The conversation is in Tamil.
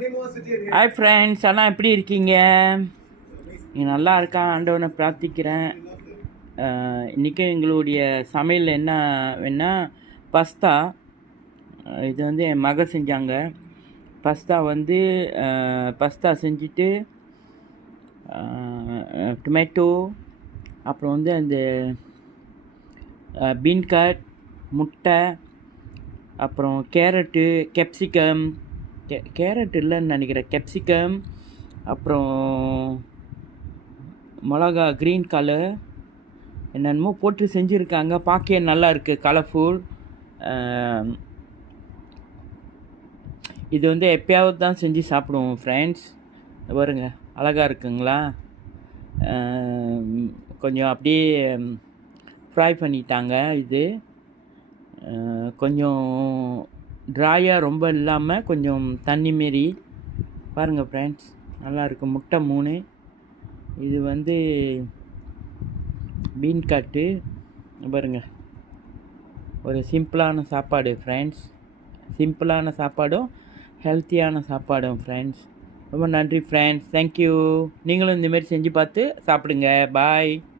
ஹாய் ஃப்ரெண்ட்ஸ், ஆனால் எப்படி இருக்கீங்க? நீங்கள் நல்லா இருக்கா? ஆண்டவனை பிரார்த்திக்கிறேன். இன்றைக்கி எங்களுடைய சமையல் என்ன வேணா பஸ்தா. இது வந்து என் மக செஞ்சாங்க. பஸ்தா செஞ்சுட்டு டொமேட்டோ, அப்புறம் வந்து அந்த பீன் கட், முட்டை, அப்புறம் கேரட்டு, கேப்சிகம், கேரட் இல்லைன்னு நினைக்கிறேன், கேப்சிகம், அப்புறம் மிளகா க்ரீன் கலர் என்னென்னமோ போட்டு செஞ்சுருக்காங்க. பார்க்க நல்லா இருக்குது, கலர்ஃபுல். இது வந்து எப்பயாவது தான் செஞ்சு சாப்பிடுவோம் ஃப்ரெண்ட்ஸ். பாருங்க, அழகாக இருக்குங்களா? கொஞ்சம் அப்படியே ஃப்ரை பண்ணிட்டாங்க. இது கொஞ்சம் ட்ராயாக ரொம்ப இல்லாமல் கொஞ்சம் தண்ணி மாரி. பாருங்கள் ஃப்ரெண்ட்ஸ், நல்லாயிருக்கு. முட்டை 3. இது வந்து பீன் கட்டு. பாருங்கள், ஒரு சிம்பிளான சாப்பாடு ஃப்ரெண்ட்ஸ். சிம்பிளான சாப்பாடும் ஹெல்த்தியான சாப்பாடும் ஃப்ரெண்ட்ஸ். ரொம்ப நன்றி ஃப்ரெண்ட்ஸ், தேங்க்யூ. நீங்களும் இந்தமாரி செஞ்சு பார்த்து சாப்பிடுங்க. பாய்.